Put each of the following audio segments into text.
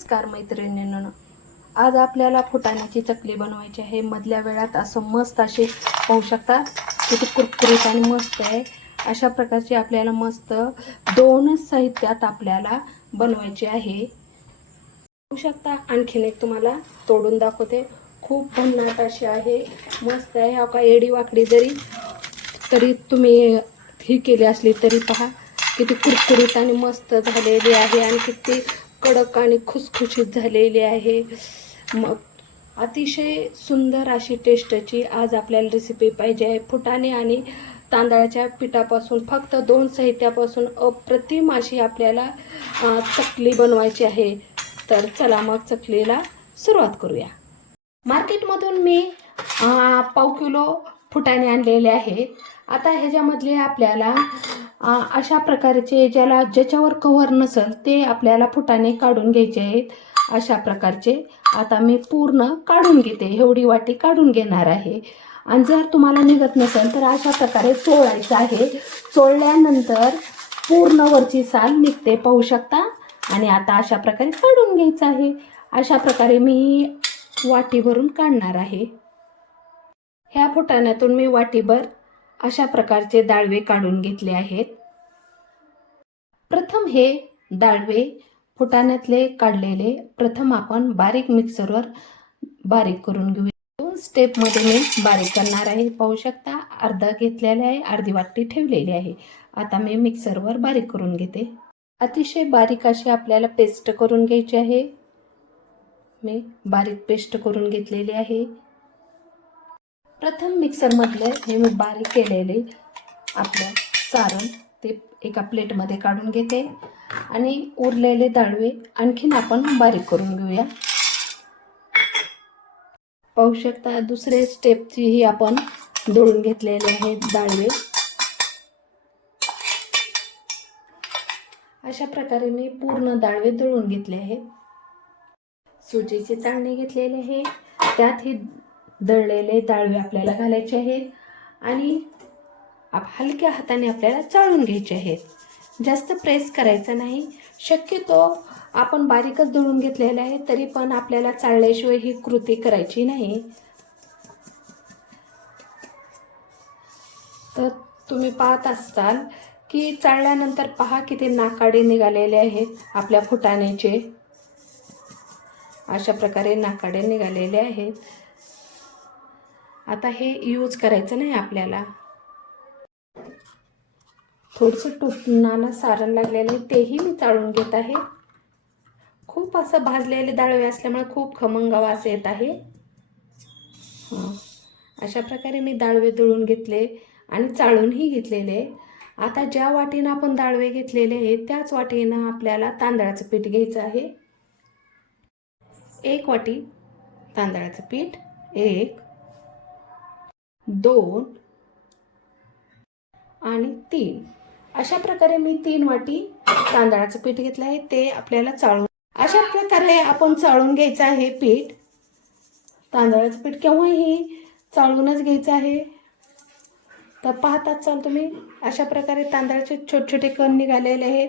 नमस्कार मैत्रिणींनो. आज आपल्याला फुटाण्याची चकली बनवायची आहे. मधल्या वेळात असं मस्त असे पाहू शकता. किती कुरकुरीत आणि मस्त आहे. अशा प्रकारची आपल्याला मस्त दोनच साहित्यात आपल्याला बनवायची आहे. पाहू शकता आणखीन एक तुम्हाला तोडून दाखवते. खूप भन्नाट अशी आहे. मस्त आहे. हा का एडी वाकडी जरी तरी तुम्ही ही केली असली तरी पहा. किती कुरकुरीत आणि मस्त झालेली आहे आणि किती कडक आणि खुसखुशीत झालेली आहे. मग अतिशय सुंदर अशी टेस्टची आज आपल्याला रेसिपी पाहिजे आहे. फुटाणे आणि तांदळाच्या पिठापासून फक्त दोन साहित्यापासून अप्रतिम अशी आपल्याला चकली बनवायची आहे. तर चला मग चकलीला सुरुवात करूया. मार्केटमधून मी पाव किलो फुटाणे आणलेले आहे. आता ह्याच्यामधले आपल्याला अशा प्रकारचे ज्याला ज्याच्यावर कव्हर नसेल ते आपल्याला फुटाणे काढून घ्यायचे आहेत. अशा प्रकारचे. आता मी पूर्ण काढून घेते. एवढी वाटी काढून घेणार आहे. आणि जर तुम्हाला निघत नसेल तर अशा प्रकारे चोळायचं आहे. चोळल्यानंतर पूर्ण वरची साल निघते पाहू शकता. आणि आता अशा प्रकारे काढून घ्यायचं आहे. अशा प्रकारे मी वाटीभरून काढणार आहे. ह्या फुटाण्यातून मी वाटीभर अशा प्रकारचे दाळवे काढून घेतले आहेत. प्रथम हे दाळवे फुटाण्यातले काढलेले प्रथम आपण बारीक मिक्सरवर बारीक करून घेऊया. दोन स्टेपमध्ये मी बारीक करणार आहे. पाहू शकता अर्धा घेतलेला आहे अर्धी वाटी ठेवलेली आहे. आता मी मिक्सरवर बारीक करून घेते. अतिशय बारीक अशी आपल्याला पेस्ट करून घ्यायची आहे. मी बारीक पेस्ट करून घेतलेली आहे. प्रथम मिक्सरमधले हे मी बारीक केलेले आपलं सारण ते एका प्लेटमध्ये काढून घेते. आणि उरलेले दाळवे आणखीन आपण बारीक करून घेऊया. पाहू शकता दुसरे स्टेपचीही आपण दळून घेतलेले आहेत दाळवे. अशा प्रकारे मी पूर्ण दाळवे दळून घेतले आहेत. सुजीचे चाळणे घेतलेले आहे. त्यात हे दळलेले दाळवे आपल्याला घालायचे आहेत आणि आप हलक्या हाताने आपल्याला चाळून घ्यायचे आहेत. जास्त प्रेस करायचं नाही. शक्यतो आपण बारीकच दळून घेतलेले आहे तरी पण आपल्याला चाळल्याशिवाय ही कृती करायची नाही. तर तुम्ही पाहत असताल की चाळल्यानंतर पहा किती नाकाडे निघालेले आहेत आपल्या फुटाण्याचे. अशा प्रकारे नाकाडे निघालेले आहेत. आता हे यूज करायचं नाही आपल्याला. थोडंसं टुटणाला सारण लागलेलं आहे तेही मी चाळून घेत आहे. खूप असं भाजलेले दाळवे असल्यामुळे खूप खमंग वास येत आहे. अशा प्रकारे मी दाळवे दळून घेतले आणि चाळूनही घेतलेले. आता ज्या वाटीनं आपण दाळवे घेतलेले आहेत त्याच वाटीनं आपल्याला तांदळाचं पीठ घ्यायचं आहे. एक वाटी तांदळाचं पीठ एक दोन आणि तीन. अशा प्रकारे मी तीन वाटी तांदळाचं पीठ घेतलं आहे. ते आपल्याला चाळून अशा प्रकारे आपण चाळून घ्यायचं आहे पीठ. तांदळाचं पीठ केव्हाही चाळूनच घ्यायचं आहे. तर पाहताच चाल तुम्ही अशा प्रकारे तांदळाचे छोटे छोटे कण निघालेले आहेत.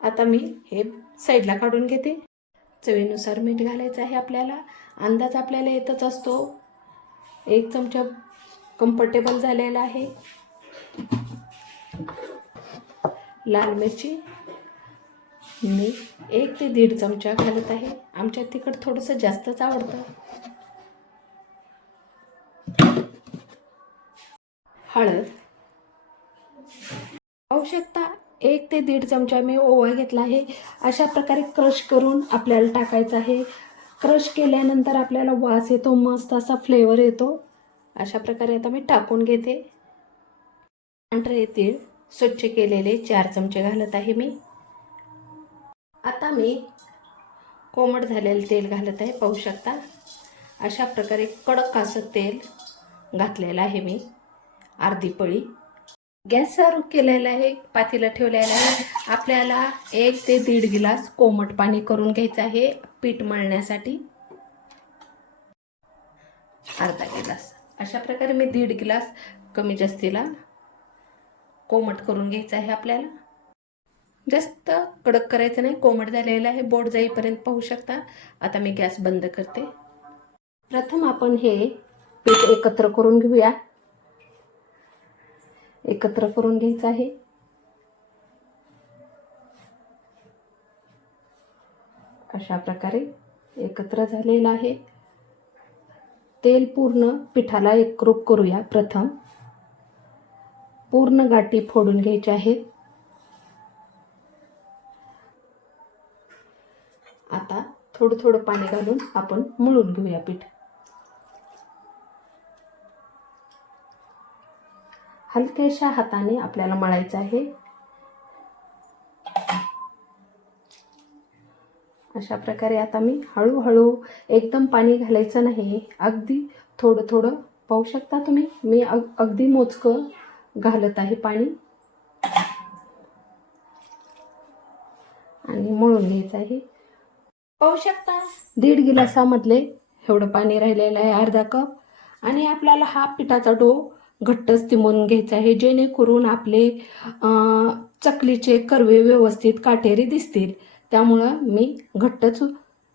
आता मी हे साईडला काढून घेते. चवीनुसार मीठ घालायचं आहे आपल्याला. अंदाज आपल्याला येतच असतो. एक चमचा कम्फर्टेबल झालेला आहे. लाल मिरची मी एक ते दीड चमचा घालत आहे. आमच्या तिखट थोडंसं जास्तच आवडतं. हळद. पाहू शकता एक ते दीड चमचा मी ओवा घेतला आहे. अशा प्रकारे क्रश करून आपल्याला टाकायचं आहे. क्रश केल्यानंतर आपल्याला वास येतो मस्त असा फ्लेवर येतो. अशा प्रकारे आता मी टाकून घेते. पांढरे तीळ स्वच्छ केलेले चार चमचे घालत आहे मी. आता मी कोमट झालेलं तेल घालत आहे पाहू शकता. अशा प्रकारे कडक असं तेल घातलेलं आहे मी. अर्धी पळी. गॅस चालू केलेला आहे पातीला ठेवलेला आहे. आपल्याला एक ते दीड गिलास कोमट पाणी करून घ्यायचं आहे पीठ मळण्यासाठी. अर्धा गिलास. अशा प्रकारे मी दीड ग्लास कमी जास्तीला कोमट करून घ्यायचं आहे आपल्याला. जास्त कडक करायचं नाही कोमट झालेलं आहे. बोट जाईपर्यंत पाहू शकता. आता मी गॅस बंद करते. प्रथम आपण हे पीठ एकत्र करून घेऊया. एकत्र करून घ्यायचं आहे. अशा प्रकारे एकत्र झालेलं आहे. तेल पूर्ण पिठाला एकरूप करूया. प्रथम पूर्ण गाठी फोडून घ्यायच्या आहेत आता थोडं थोडं पाणी घालून आपण मळून घेऊया पीठ. हलक्याशा हाताने आपल्याला मळायचं आहे. अशा प्रकारे आता मी हळूहळू एकदम पाणी घालायचं नाही. अगदी थोडं थोडं पाहू शकता तुम्ही? मी अग अगदी मोजकं घालत आहे पाणी. आणि मळून घ्यायचं आहे. पाहू शकता? दीड गिलासामधले एवढं पाणी राहिलेलं आहे अर्धा कप. आणि आपल्याला हा पिठाचा डो घट्टच तिमून घ्यायचा आहे. जेणेकरून आपले चकलीचे कर्वे व्यवस्थित काटेरी दिसतील. त्यामुळं मी घट्टच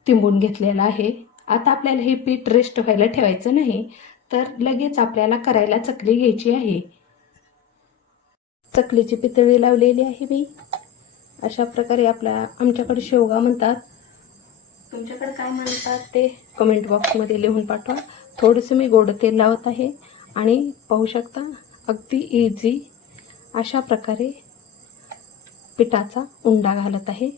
तिंबून घेतलेलं आहे. आता आपल्याला हे पीठ रेस्ट व्हायला ठेवायचं नाही तर लगेच आपल्याला करायला चकली घ्यायची आहे. चकलीची पितळी लावलेली आहे मी. अशा प्रकारे आपल्या आमच्याकडे शेवगा म्हणतात. तुमच्याकडे काय म्हणतात ते कमेंट बॉक्समध्ये लिहून पाठवा. थोडंसं मी गोड तेल लावत आहे. आणि पाहू शकता अगदी इझी अशा प्रकारे पिठाचा उंडा घालत आहे.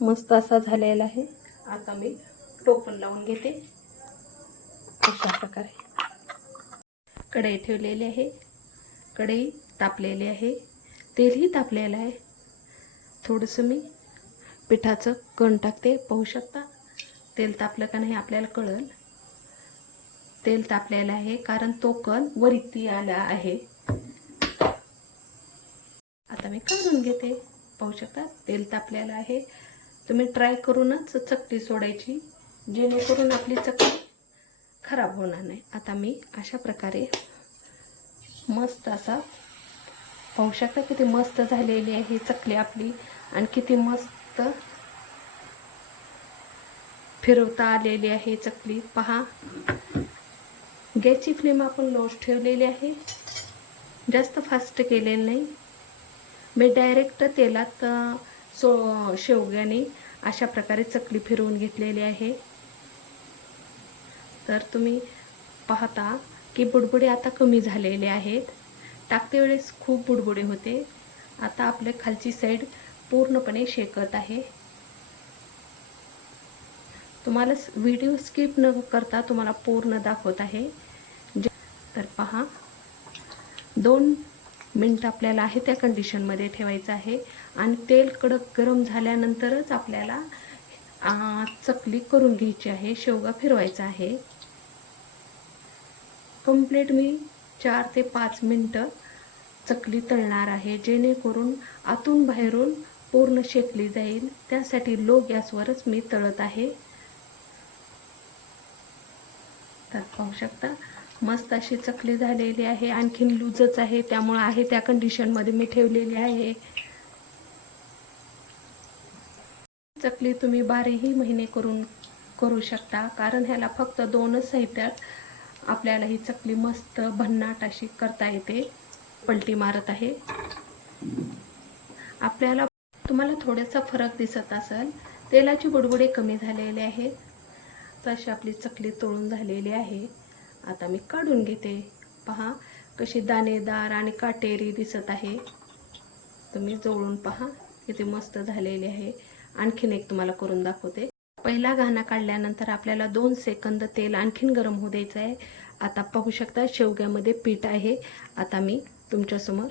मस्त असा झालेला आहे. आता मी टोपण लावून घेते. अशा प्रकारे. कढई ठेवलेली आहे. कढई तापलेली आहे. तेलही तापलेलं आहे. थोडंसं मी पिठाचं कण टाकते. पाहू शकता? तेल तापलं का नाही आपल्याला कळल. तेल तापलेलं आहे कारण तो कण वरती आला आहे. आता मी काढून घेते. पाहू शकता? तेल तापलेलं आहे. तुम्ही ट्राय करूनच चकली सोडायची जेणेकरून आपली चकली खराब होणार नाही. आता मी अशा प्रकारे मस्त असा पाहू शकता किती मस्त झालेली आहे चकली आपली आणि किती मस्त फिरवता आलेली आहे चकली. पहा गॅसची फ्लेम आपण लोज ठेवलेली आहे. जास्त फास्ट केलेलं नाही. मी डायरेक्ट तेलात सो शेवग्याने अशा प्रकारे चकली फिरवून घेतलेली आहे. तर तुम्ही पाहता की बुडबुडे आता कमी झालेले आहेत. टाकते वेळेस खूप बुडबुडे होते. आता आपले खालची साईड पूर्णपणे शेकत आहे. तुम्हाला व्हिडिओ स्किप न करता तुम्हाला पूर्ण दाखवत आहे. तर पहा. दोन मिंट आपल्याला आहे त्या कंडिशनमध्ये ठेवायचं आहे. आणि तेल कडक गरम झाल्यानंतरच आपल्याला चकली करून घ्यायची आहे शेवगा फिरवायचा आहे. कंप्लीट मी चार ते पाच मिनटं चकली तळणार आहे जेणेकरून आतून बाहेरून पूर्ण शेकली जाईल. त्यासाठी लो गॅसवरच मी तळत आहे. तर पाहू शकता. मस्त अशी चकली झालेली आहे आणखीन लूजच आहे त्यामुळं आहे त्या कंडिशनमध्ये मी ठेवलेली आहे. चकली तुम्ही बाराही महिने करून करू शकता कारण ह्याला फक्त दोनच साहित्यात आपल्याला ही चकली मस्त भन्नाट अशी करता येते पलटी मारत आहे. आपल्याला तुम्हाला थोडासा फरक दिसत असेल तेलाची बुडबुडे कमी झालेले आहेत. तशी आपली चकली तळून झालेली आहे. आता मी काढून घेते. पहा कशी दाणेदार आणि काटेरी दिसत आहे. तुम्ही जवळून पहा किती मस्त झालेली आहे. आणखीन एक तुम्हाला करून दाखवते. पहिला घाणा काढल्यानंतर आपल्याला दोन सेकंद तेल आणखीन गरम होऊ द्यायचं आहे. आता पाहू शकता शेवग्यामध्ये पीठ आहे. आता मी तुमच्यासमोर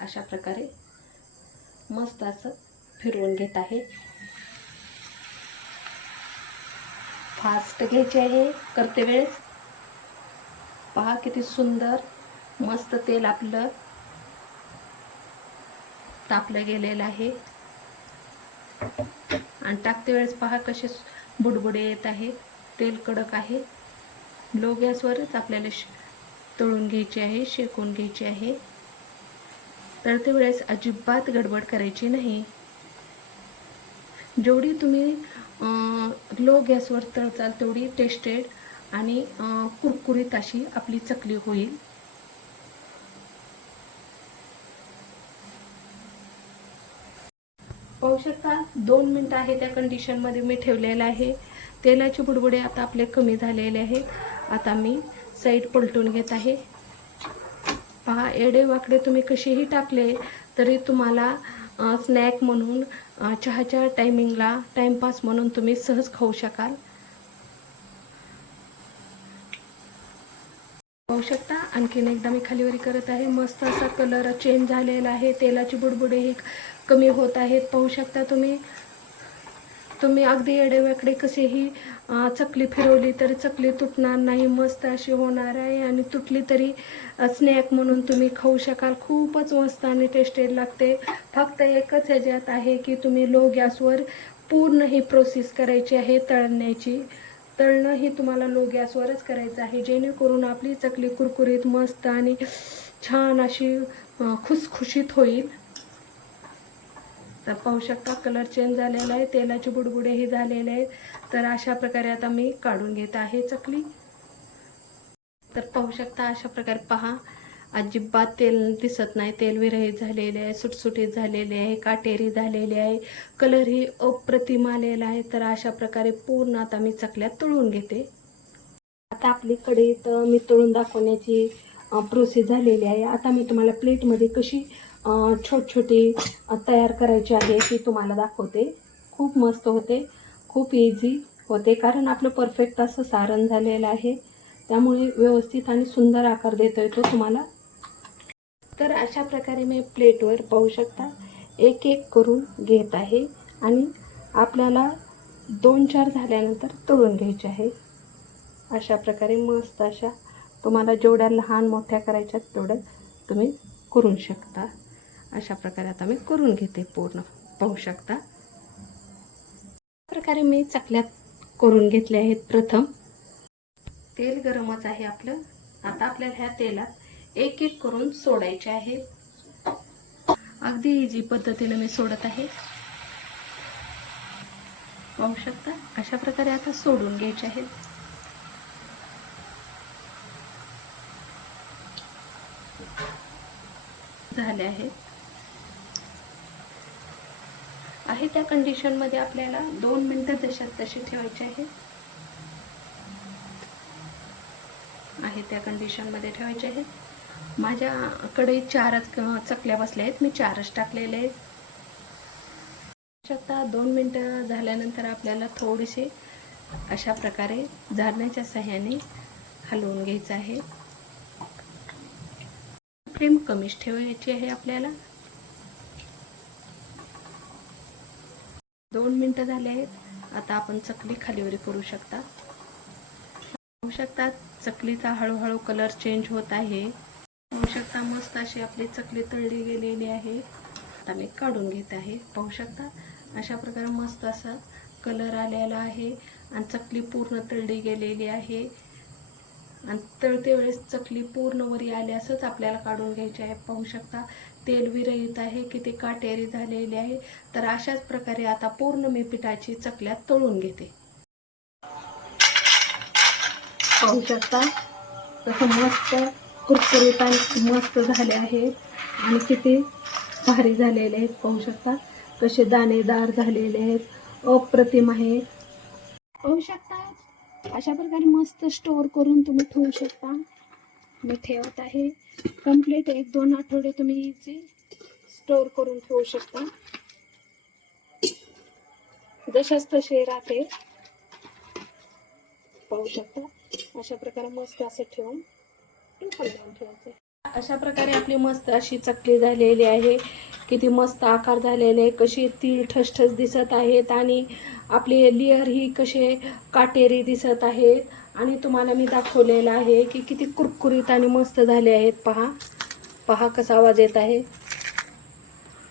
अशा प्रकारे मस्त असं फिरवून घेत आहे. फास्ट घ्यायची आहे. करते वेळेस. पहा किती सुंदर मस्त तेल आपलं तापलं गेलेलं आहे. आणि टाकते वेळेस पहा कसे बुडबुडे येत आहे. तेल कडक आहे. लो गॅसवरच आपल्याला श तळून घ्यायची आहे शेकून घ्यायची आहे. तळते वेळेस अजिबात गडबड करायची नाही. जेवढी तुम्ही लो गॅसवर तळचाल तेवढी टेस्टेड आणि कुरकुरीत अशी आपली चकली होईल. पाहू शकता दोन मिनटं आहे त्या कंडिशनमध्ये मी ठेवलेलं आहे. तेलाचे बुडबुडे आता आपले कमी झालेले आहेत. आता मी साईड पलटून घेत आहे. पहा एडे वाकडे तुम्ही कसेही टाकले तरी तुम्हाला स्नॅक म्हणून चहाच्या टायमिंगला टाइमपास म्हणून तुम्ही सहज खाऊ शकाल. पाहू शकता. आणखीन एकदा मी खालीवरी करत आहे. मस्त असा कलर चेंज झालेला आहे. तेलाची बुडबुडे ही कमी होत आहेत. पाहू शकता तुम्ही. तुम्ही अगदी एडेवाकडे कसेही चकली फिरवली तर चकली तुटणार नाही मस्त अशी होणार आहे. आणि तुटली तरी स्नॅक म्हणून तुम्ही खाऊ शकाल. खूपच मस्त आणि टेस्टेड लागते. फक्त एकच ह्याच्यात आहे की तुम्ही लो गॅसवर पूर्ण ही प्रोसेस करायची आहे तळण्याची. तळणं ही तुम्हाला लो गॅसवरच करायचं आहे. जेणेकरून आपली चकली कुरकुरीत मस्त आणि छान अशी खुसखुशीत होईल. तर पाहू शकता कलर चेंज झालेला आहे तेलाचे बुडबुडेही झालेले आहेत. तर अशा प्रकारे आता मी काढून घेत आहे चकली. तर पाहू शकता अशा प्रकारे पहा. अजिबात तेल दिसत नाही. तेल विरहित झालेले आहे सुटसुटीत झालेले आहे काटेरी झालेले आहे. कलरही अप्रतिम आलेला आहे. तर अशा प्रकारे पूर्ण आता मी चकल्या तळून घेते. आता आपली कढईत तर मी तळून दाखवण्याची प्रोसेस झालेली आहे. आता मी तुम्हाला प्लेटमध्ये कशी छोट छोटी तयार करायची आहे ती तुम्हाला दाखवते. खूप मस्त होते. खूप इझी होते कारण आपलं परफेक्ट असं सारण झालेलं आहे. त्यामुळे व्यवस्थित आणि सुंदर आकार देता येतो तुम्हाला. तर अशा प्रकारे मी प्लेटवर पाहू शकता. एक एक करून घेत आहे आणि आपल्याला दोन चार झाल्यानंतर तळून घ्यायचे आहे. अशा प्रकारे मस्त अशा तुम्हाला जेवढ्या लहान मोठ्या करायच्या तेवढ्या तुम्ही करू शकता. अशा प्रकारे आता मी करून घेते पूर्ण. पाहू शकता. प्रकारे मी चकल्यात करून घेतले आहेत प्रथम. तेल गरमच आहे आपलं. आता आपल्याला ह्या तेलात एक एक करून सोडायचे आहे. अगदी इझी पद्धतीने मी सोडत आहे. पाहू शकता? अशा प्रकारे आता सोडून घ्यायचे आहेत. झाले आहेत. आहे त्या कंडिशनमध्ये आपल्याला दोन मिनटं जशाच तशी ठेवायची आहे आहे त्या कंडिशनमध्ये ठेवायचे आहे माझ्याकडे चारच चकल्या बसल्या आहेत. मी चारच टाकलेले आहेत. शकता दोन मिनटं झाल्यानंतर आपल्याला थोडीशी अशा प्रकारे झारण्याच्या सहाय्याने हलवून घ्यायचं आहे. फ्लेम कमीच ठेवायची आहे आपल्याला. दोन मिनटं झाले आहेत. आता आपण चकली खालीवरी करू शकता. पाहू शकता चकलीचा हळूहळू कलर चेंज होत आहे. पाहू शकता मस्त अशी आपली चकली तळली गेलेली आहे. आता मी काढून घेत आहे. पाहू शकता अशा प्रकारे मस्त असा कलर आलेला आहे. आणि चकली पूर्ण तळली गेलेली आहे. आणि तळते वेळेस चकली पूर्ण वरी आल्यासच आपल्याला काढून घ्यायची आहे. पाहू शकता तेल विरहित आहे किती काटेरी झालेली आहे तर अशाच प्रकारे आता पूर्ण मी पिठाची चकल्या तळून घेते. पाहू शकता तसं मस्त कुरकुरीत आणि मस्त झाले आहेत आणि किती भारी झालेले आहेत. पाहू शकता कसे दाणेदार झालेले आहेत. अप्रतिम आहेत पाहू शकता अशा प्रकारे मस्त स्टोअर करून तुम्ही ठेवू शकता. मी ठेवत आहे. कंप्लीट एक दोन आठवडे तुम्ही इझी स्टोअर करून ठेवू शकता. जशाच तसे राहते. पाहू शकता. अशा प्रकारे मस्त असं ठेवून टोपण लावून ठेवायचं. अशा प्रकारे आपली मस्त अशी चकली झालेली आहे. किती मस्त आकार झालेले आहे. कशी ती ठसठस दिसत आहेत आणि आपले लेअर ही कसे काटेरी दिसत आहेत. आणि तुम्हाला मी दाखवलेलं आहे की किती कुरकुरीत आणि मस्त झाले आहेत. पहा. पहा कसा आवाज येत आहे.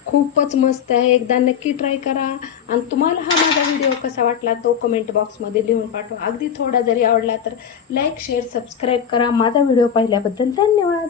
खूपच मस्त आहे. एकदा नक्की ट्राय करा. आणि तुम्हाला हा माझा व्हिडिओ कसा वाटला तो कमेंट बॉक्समध्ये लिहून पाठवा. अगदी थोडा जरी आवडला तर लाईक शेअर सबस्क्राईब करा. माझा व्हिडिओ पाहिल्याबद्दल धन्यवाद.